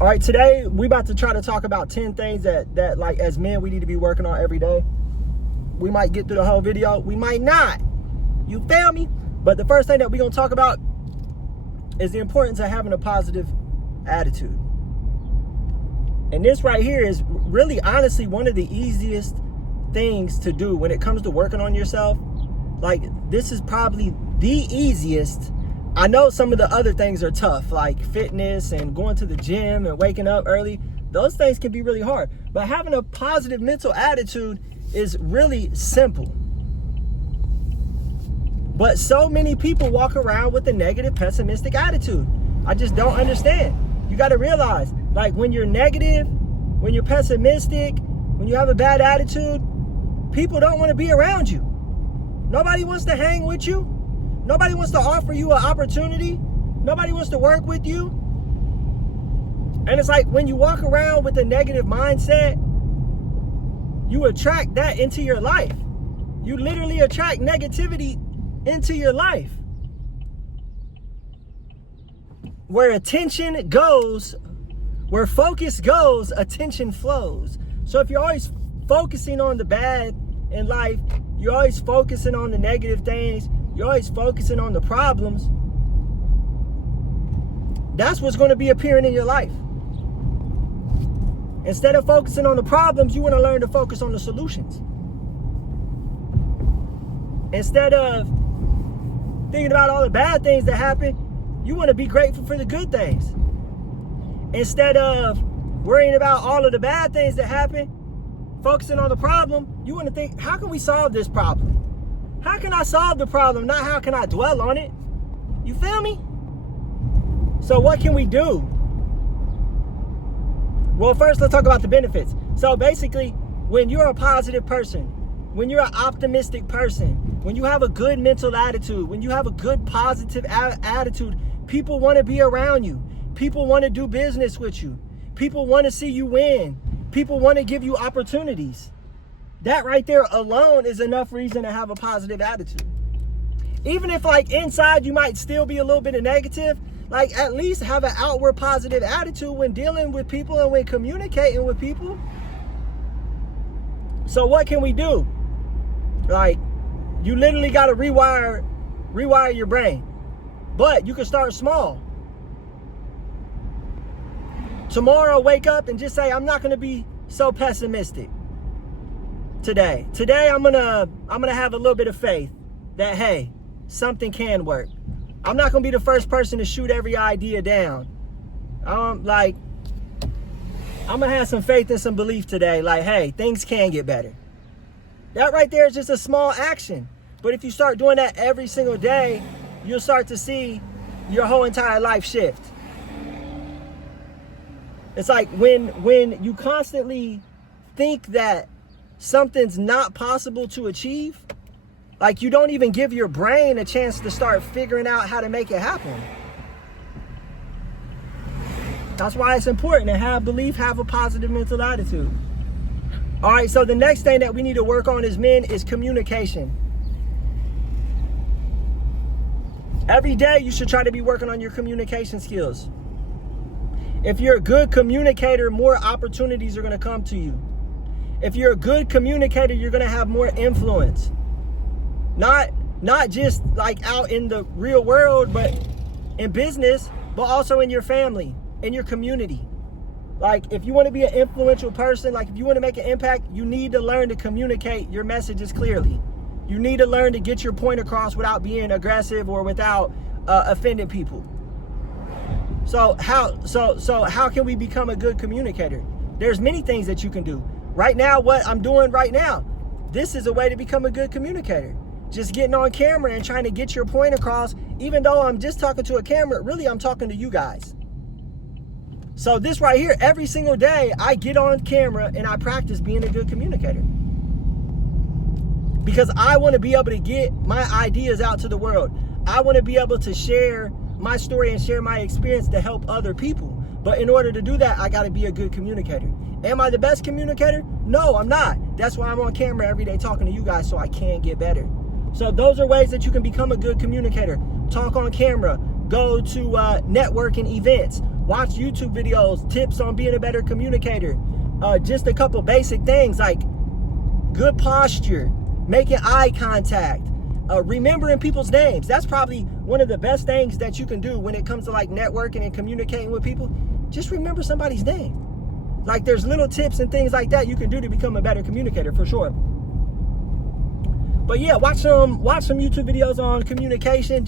All right, today we about to try to talk about 10 things that like as men we need to be working on every day. We might get through the whole video, we might not. You feel me? But the first thing that we're gonna talk about is the importance of having a positive attitude. And this right here is really honestly one of the easiest things to do when it comes to working on yourself. Like, this is probably the easiest. I know some of the other things are tough, like fitness and going to the gym and waking up early. Those things can be really hard. But having a positive mental attitude is really simple. But so many people walk around with a negative, pessimistic attitude. I just don't understand. You got to realize, like, when you're negative, when you're pessimistic, when you have a bad attitude, people don't want to be around you. Nobody wants to hang with you. Nobody wants to offer you an opportunity. Nobody wants to work with you. And it's like when you walk around with a negative mindset, you attract that into your life. You literally attract negativity into your life. Where attention goes, where focus goes, attention flows. So if you're always focusing on the bad in life, you're always focusing on the negative things, you're always focusing on the problems, that's what's going to be appearing in your life. Instead of focusing on the problems, you want to learn to focus on the solutions. Instead of thinking about all the bad things that happen, you want to be grateful for the good things. Instead of worrying about all of the bad things that happen, focusing on the problem, you want to think, how can we solve this problem? How can I solve the problem? Not how can I dwell on it? You feel me? So what can we do? Well, first let's talk about the benefits. So basically, when you're a positive person, when you're an optimistic person, when you have a good mental attitude, when you have a good positive attitude, people want to be around you. People want to do business with you. People want to see you win. People want to give you opportunities. That right there alone is enough reason to have a positive attitude. Even if, like, inside you might still be a little bit of negative, like, at least have an outward positive attitude when dealing with people and when communicating with people. So what can we do? Like, you literally got to rewire your brain. But you can start small. Tomorrow, wake up and just say, I'm not going to be so pessimistic. Today I'm gonna have a little bit of faith that, hey, something can work. I'm not gonna be the first person to shoot every idea down. I'm gonna have some faith and some belief today, like, hey, things can get better. That right there is just a small action. But if you start doing that every single day, you'll start to see your whole entire life shift. It's like when you constantly think that something's not possible to achieve, like, you don't even give your brain a chance to start figuring out how to make it happen. That's why it's important to have belief, have a positive mental attitude. All right, so the next thing that we need to work on as men is communication. Every day you should try to be working on your communication skills. If you're a good communicator, more opportunities are going to come to you. If you're a good communicator, you're going to have more influence. Not just like out in the real world, but in business, but also in your family, in your community. Like, if you want to be an influential person, like if you want to make an impact, you need to learn to communicate your messages clearly. You need to learn to get your point across without being aggressive or without offending people. So how can we become a good communicator? There's many things that you can do. Right now, what I'm doing right now, this is a way to become a good communicator. Just getting on camera and trying to get your point across, even though I'm just talking to a camera, really I'm talking to you guys. So this right here, every single day, I get on camera and I practice being a good communicator. Because I want to be able to get my ideas out to the world. I want to be able to share my story and share my experience to help other people. But in order to do that, I got to be a good communicator. Am I the best communicator? No, I'm not. That's why I'm on camera every day talking to you guys, so I can get better. So those are ways that you can become a good communicator. Talk on camera, go to networking events, Watch YouTube videos, tips on being a better communicator. Just a couple basic things like good posture, making eye contact, remembering people's names. That's probably one of the best things that you can do when it comes to like networking and communicating with people. Just remember somebody's name. Like there's little tips and things like that you can do to become a better communicator for sure. But yeah, watch some YouTube videos on communication.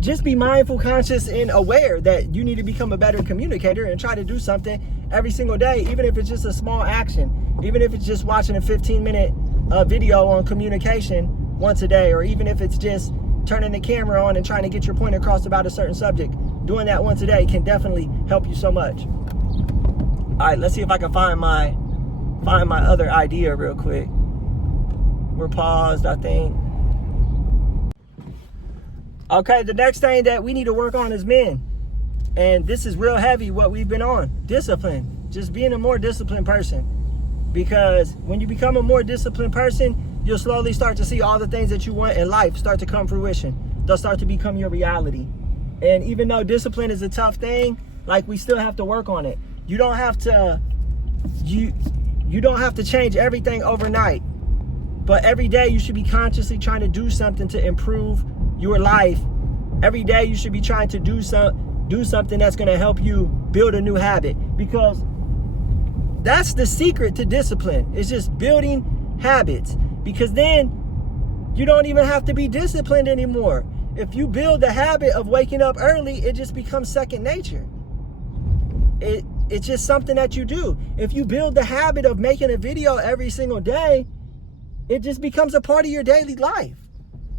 Just be mindful, conscious, and aware that you need to become a better communicator and try to do something every single day, even if it's just a small action, even if it's just watching a 15-minute video on communication once a day, or even if it's just turning the camera on and trying to get your point across about a certain subject. Doing that once a day can definitely help you so much. All right, let's see if I can find my other idea real quick. We're paused, I think. Okay, the next thing that we need to work on as men, and this is real heavy what we've been on, discipline. Just being a more disciplined person. Because when you become a more disciplined person, you'll slowly start to see all the things that you want in life start to come fruition. They'll start to become your reality. And even though discipline is a tough thing, like we still have to work on it. You don't have to change everything overnight. But every day you should be consciously trying to do something to improve your life. Every day you should be trying to do something that's going to help you build a new habit, because that's the secret to discipline. It's just building habits, because then you don't even have to be disciplined anymore. If you build the habit of waking up early, it just becomes second nature. It's just something that you do. If you build the habit of making a video every single day, it just becomes a part of your daily life.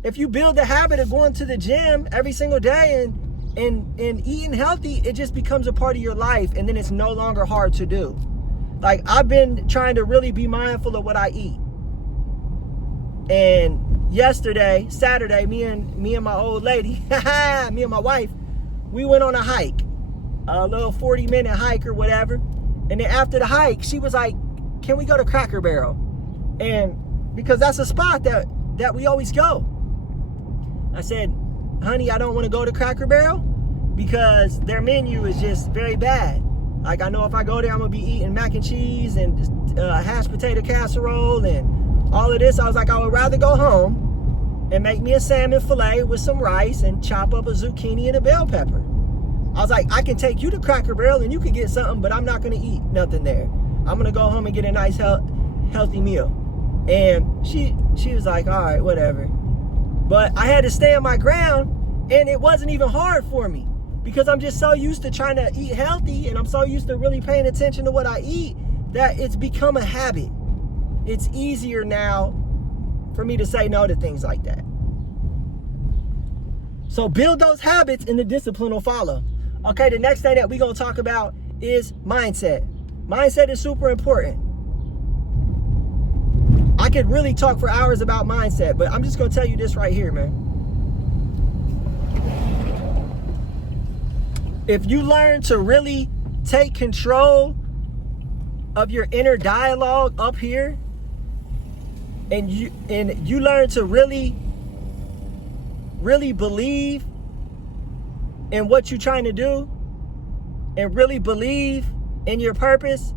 If you build the habit of going to the gym every single day and eating healthy, it just becomes a part of your life, and then it's no longer hard to do. Like, I've been trying to really be mindful of what I eat. And Saturday, me and my old lady, me and my wife, we went on a hike, a little 40-minute hike or whatever. And then after the hike, she was like, "Can we go to Cracker Barrel?" And because that's a spot that we always go. I said, "Honey, I don't want to go to Cracker Barrel because their menu is just very bad. Like, I know if I go there, I'm going to be eating mac and cheese and hashed potato casserole and all of this." I was like, "I would rather go home and make me a salmon fillet with some rice and chop up a zucchini and a bell pepper." I was like, "I can take you to Cracker Barrel and you can get something, but I'm not going to eat nothing there. I'm going to go home and get a nice healthy meal." And she was like, "All right, whatever." But I had to stand my ground, and it wasn't even hard for me because I'm just so used to trying to eat healthy, and I'm so used to really paying attention to what I eat that it's become a habit. It's easier now for me to say no to things like that. So build those habits and the discipline will follow. Okay, the next thing that we're going to talk about is mindset. Mindset is super important. I could really talk for hours about mindset, but I'm just going to tell you this right here, man. If you learn to really take control of your inner dialogue up here, and you learn to really believe in what you're trying to do, and really believe in your purpose,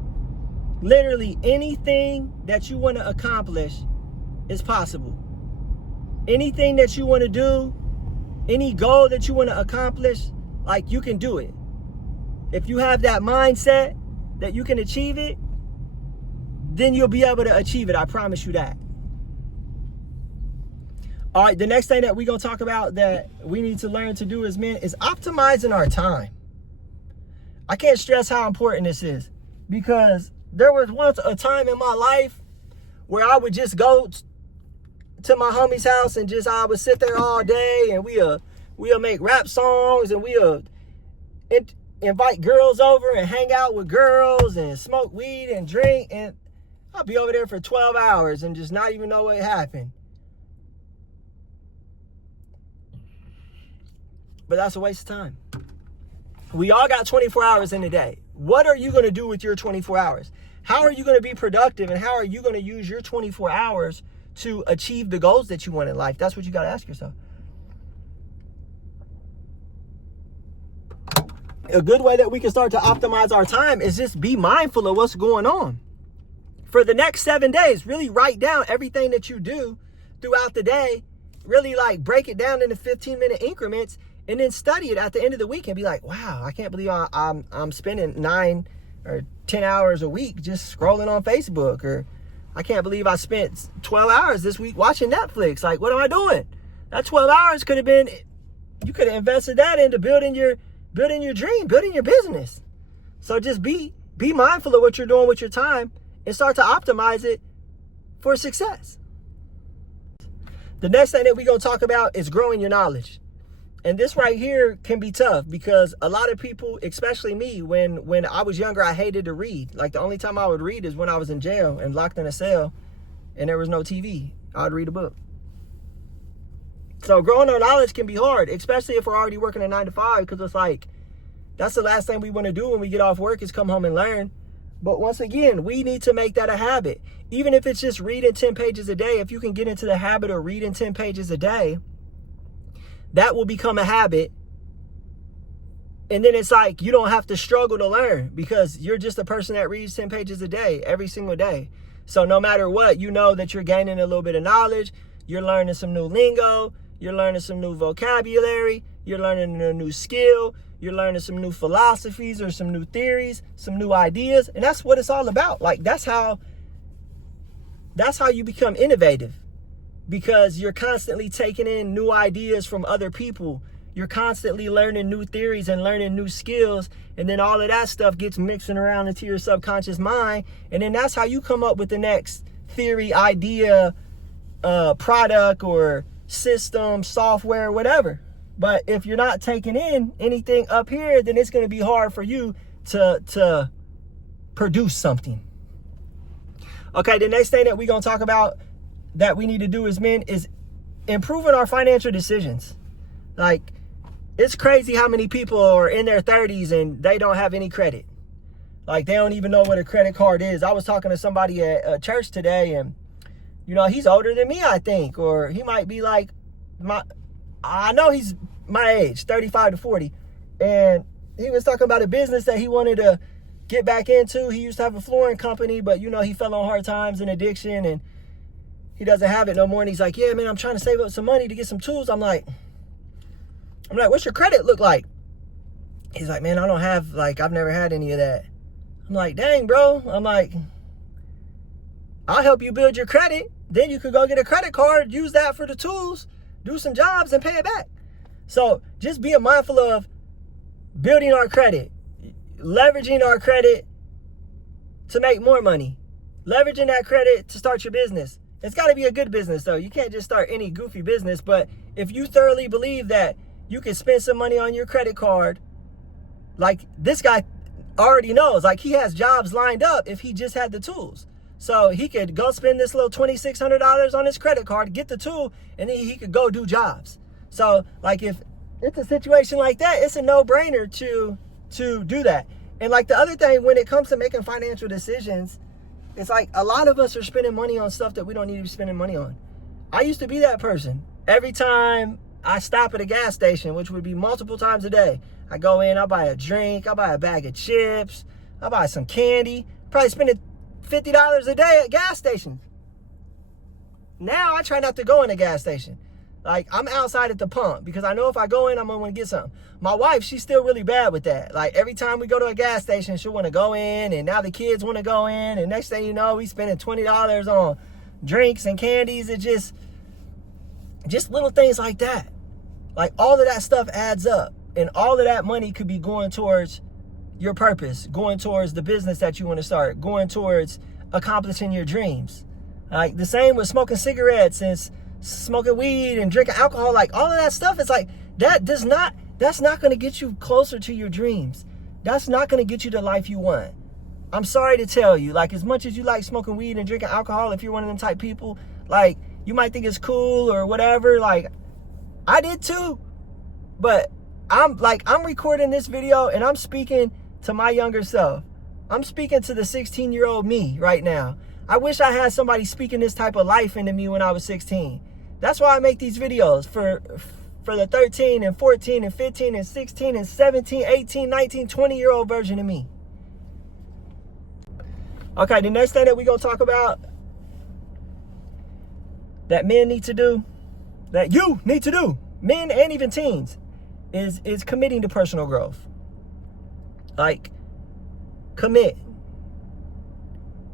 literally anything that you want to accomplish is possible. Anything that you want to do, any goal that you want to accomplish, like, you can do it. If you have that mindset that you can achieve it, then you'll be able to achieve it. I promise you that. All right, the next thing that we're going to talk about that we need to learn to do as men is optimizing our time. I can't stress how important this is, because there was once a time in my life where I would just go to my homie's house and I would sit there all day, and we'll make rap songs, and we'll invite girls over and hang out with girls and smoke weed and drink, and I'll be over there for 12 hours and just not even know what happened. But that's a waste of time. We all got 24 hours in a day. What are you going to do with your 24 hours? How are you going to be productive, and how are you going to use your 24 hours to achieve the goals that you want in life? That's what you got to ask yourself. A good way that we can start to optimize our time is just be mindful of what's going on. For the next 7 days, really write down everything that you do throughout the day. Really like break it down into 15-minute increments, and then study it at the end of the week and be like, wow, I can't believe I'm spending 9 or 10 hours a week just scrolling on Facebook, or I can't believe I spent 12 hours this week watching Netflix. Like, what am I doing? That 12 hours could have been, you could have invested that into building your dream, building your business. So just be mindful of what you're doing with your time and start to optimize it for success. The next thing that we're going to talk about is growing your knowledge. And this right here can be tough because a lot of people, especially me, when I was younger, I hated to read. Like the only time I would read is when I was in jail and locked in a cell and there was no TV. I would read a book. So growing our knowledge can be hard, especially if we're already working a 9 to 5, because it's like, that's the last thing we want to do when we get off work is come home and learn. But once again, we need to make that a habit. Even if it's just reading 10 pages a day, if you can get into the habit of reading 10 pages a day, that will become a habit. And then it's like you don't have to struggle to learn because you're just a person that reads 10 pages a day every single day. So no matter what, you know that you're gaining a little bit of knowledge. You're learning some new lingo. You're learning some new vocabulary. You're learning a new skill. You're learning some new philosophies or some new theories, some new ideas. And that's what it's all about. Like that's how you become innovative. Because you're constantly taking in new ideas from other people. You're constantly learning new theories and learning new skills. And then all of that stuff gets mixing around into your subconscious mind. And then that's how you come up with the next theory, idea, product or system, software, whatever. But if you're not taking in anything up here, then it's going to be hard for you to produce something. Okay, the next thing that we're going to talk about that we need to do as men is improving our financial decisions. Like, it's crazy how many people are in their 30s and they don't have any credit. Like, they don't even know what a credit card is. I was talking to somebody at church today, and, you know, he's older than me, I think. Or he might be like, I know he's my age, 35 to 40. And he was talking about a business that he wanted to get back into. He used to have a flooring company, but, you know, he fell on hard times and addiction, and he doesn't have it no more. And he's like, yeah, man, I'm trying to save up some money to get some tools. I'm like, what's your credit look like? He's like, man, I don't have, like, I've never had any of that. I'm like, dang, bro. I'm like, I'll help you build your credit. Then you could go get a credit card, use that for the tools, do some jobs and pay it back. So just being mindful of building our credit, leveraging our credit to make more money, leveraging that credit to start your business. It's got to be a good business, though. You can't just start any goofy business. But if you thoroughly believe that you can spend some money on your credit card, like this guy already knows, like he has jobs lined up if he just had the tools. So he could go spend this little $2,600 on his credit card, get the tool, and then he could go do jobs. So like if it's a situation like that, it's a no-brainer to do that. And like the other thing, when it comes to making financial decisions, it's like a lot of us are spending money on stuff that we don't need to be spending money on. I used to be that person. Every time I stop at a gas station, which would be multiple times a day, I go in, I buy a drink, I buy a bag of chips, I buy some candy, probably spending $50 a day at gas stations. Now I try not to go in a gas station. Like, I'm outside at the pump because I know if I go in, I'm going to want to get something. My wife, she's still really bad with that. Like, every time we go to a gas station, she'll want to go in, and now the kids want to go in, and next thing you know, we spending $20 on drinks and candies. It just little things like that. Like, all of that stuff adds up, and all of that money could be going towards your purpose, going towards the business that you want to start, going towards accomplishing your dreams. Like, the same with smoking cigarettes and smoking weed and drinking alcohol. Like, all of that stuff is like, that's not going to get you closer to your dreams. That's not going to get you the life you want. I'm sorry to tell you, like, as much as you like smoking weed and drinking alcohol, if you're one of them type people, like, you might think it's cool or whatever. Like, I did too. But I'm recording this video and I'm speaking to my younger self. I'm speaking to the 16-year-old me right now. I wish I had somebody speaking this type of life into me when I was 16. That's why I make these videos, for the 13 and 14 and 15 and 16 and 17, 18, 19, 20-year-old version of me. Okay, the next thing that we're going to talk about that men need to do, that you need to do, men and even teens, is committing to personal growth. Like, commit.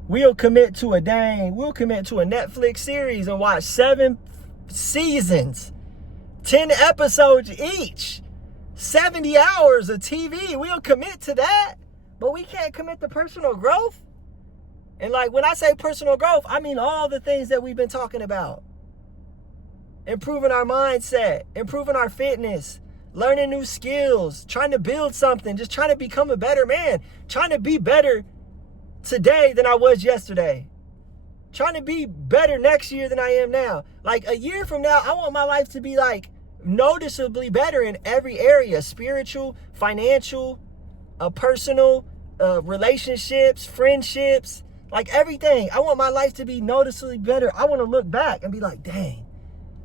We'll commit to a Netflix series and watch 7 seasons, 10 episodes each, 70 hours of TV. We'll commit to that, but we can't commit to personal growth. And like, when I say personal growth, I mean all the things that we've been talking about. Improving our mindset, improving our fitness, learning new skills, trying to build something, just trying to become a better man, trying to be better today than I was yesterday, trying to be better next year than I am now. Like, a year from now, I want my life to be like noticeably better in every area: spiritual, financial, personal, relationships, friendships, like everything. I want my life to be noticeably better. I want to look back and be like, dang,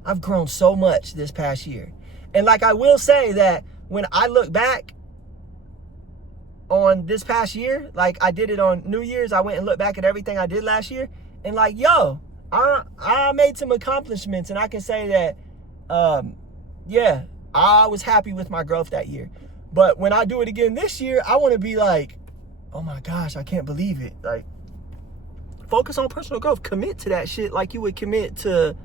I've grown so much this past year. And like, I will say that when I look back on this past year, like I did it on New Year's, I went and looked back at everything I did last year, and like, yo, I made some accomplishments, and I can say that, yeah, I was happy with my growth that year. But when I do it again this year, I want to be like, oh my gosh, I can't believe it. Like, focus on personal growth. Commit to that shit like you would commit to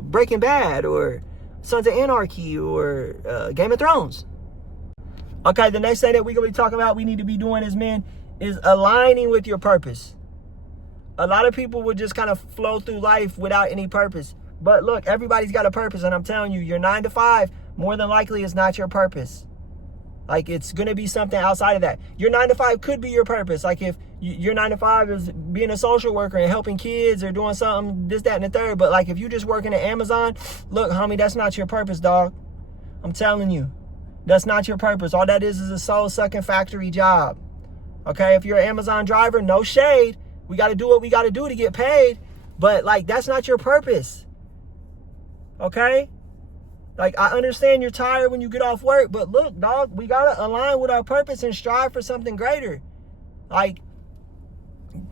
Breaking Bad or Sons of Anarchy or Game of Thrones. Okay, the next thing that we're going to be talking about we need to be doing as men is aligning with your purpose. A lot of people would just kind of flow through life without any purpose. But look, everybody's got a purpose, and I'm telling you, your 9 to 5 more than likely is not your purpose. Like, it's going to be something outside of that. Your 9 to 5 could be your purpose. Like, if your 9 to 5 is being a social worker and helping kids or doing something, this, that, and the third. But like, if you just working at Amazon, look, homie, that's not your purpose, dog. I'm telling you, that's not your purpose. All that is a soul-sucking factory job. Okay, if you're an Amazon driver, no shade. We got to do what we got to do to get paid. But like, that's not your purpose. Okay? Like, I understand you're tired when you get off work, but look, dog, we got to align with our purpose and strive for something greater. Like,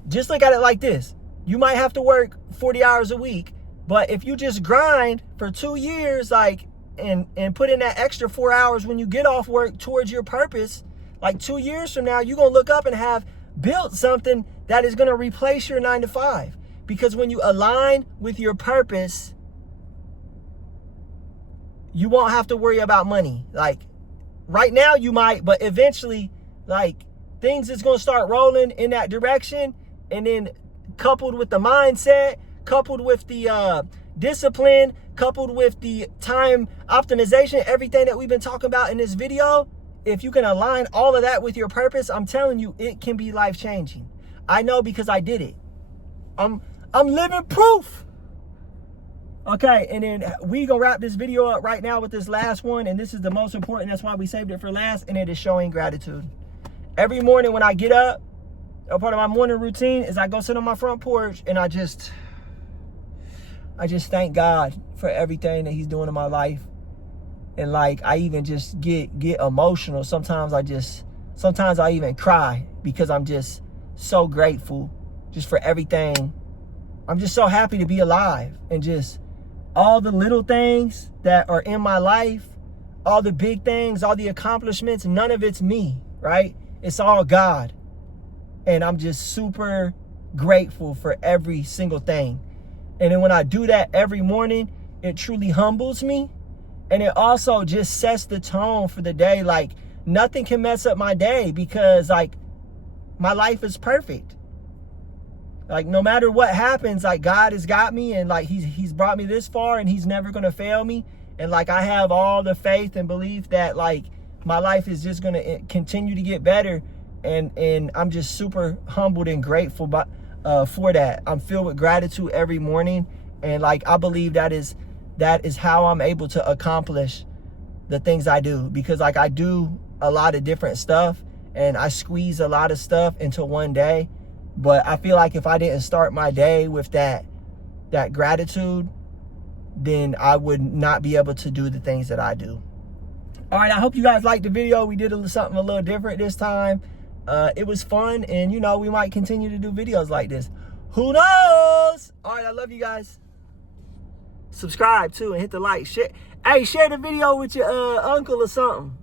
just look at it like this. You might have to work 40 hours a week, but if you just grind for 2 years, like, and put in that extra 4 hours when you get off work towards your purpose, like 2 years from now, you're going to look up and have built something that is going to replace your 9 to 5. Because when you align with your purpose, you won't have to worry about money. Like, right now you might, but eventually, like, things is going to start rolling in that direction. And then coupled with the mindset, coupled with the discipline, coupled with the time optimization, everything that we've been talking about in this video, if you can align all of that with your purpose, I'm telling you, it can be life-changing. I know, because I did it. I'm living proof. Okay, and then we gonna wrap this video up right now with this last one, and this is the most important. That's why we saved it for last, and it is showing gratitude. Every morning when I get up, a part of my morning routine is I go sit on my front porch and I just thank God for everything that He's doing in my life. And like, I even just get emotional. Sometimes I even cry because I'm just so grateful just for everything. I'm just so happy to be alive, and just all the little things that are in my life, all the big things, all the accomplishments, none of it's me, right? It's all God. And I'm just super grateful for every single thing. And then when I do that every morning, it truly humbles me. And it also just sets the tone for the day. Like, nothing can mess up my day, because like, my life is perfect. Like, no matter what happens, like, God has got me, and like, he's brought me this far, and He's never going to fail me. And like, I have all the faith and belief that like, my life is just going to continue to get better. And I'm just super humbled and grateful for that. I'm filled with gratitude every morning. And like, I believe that is how I'm able to accomplish the things I do. Because like, I do a lot of different stuff, and I squeeze a lot of stuff into one day. But I feel like if I didn't start my day with that gratitude, then I would not be able to do the things that I do. All right, I hope you guys liked the video. We did something a little different this time. It was fun, and, you know, we might continue to do videos like this. Who knows? All right, I love you guys. Subscribe, too, and hit the like. Share the video with your uncle or something.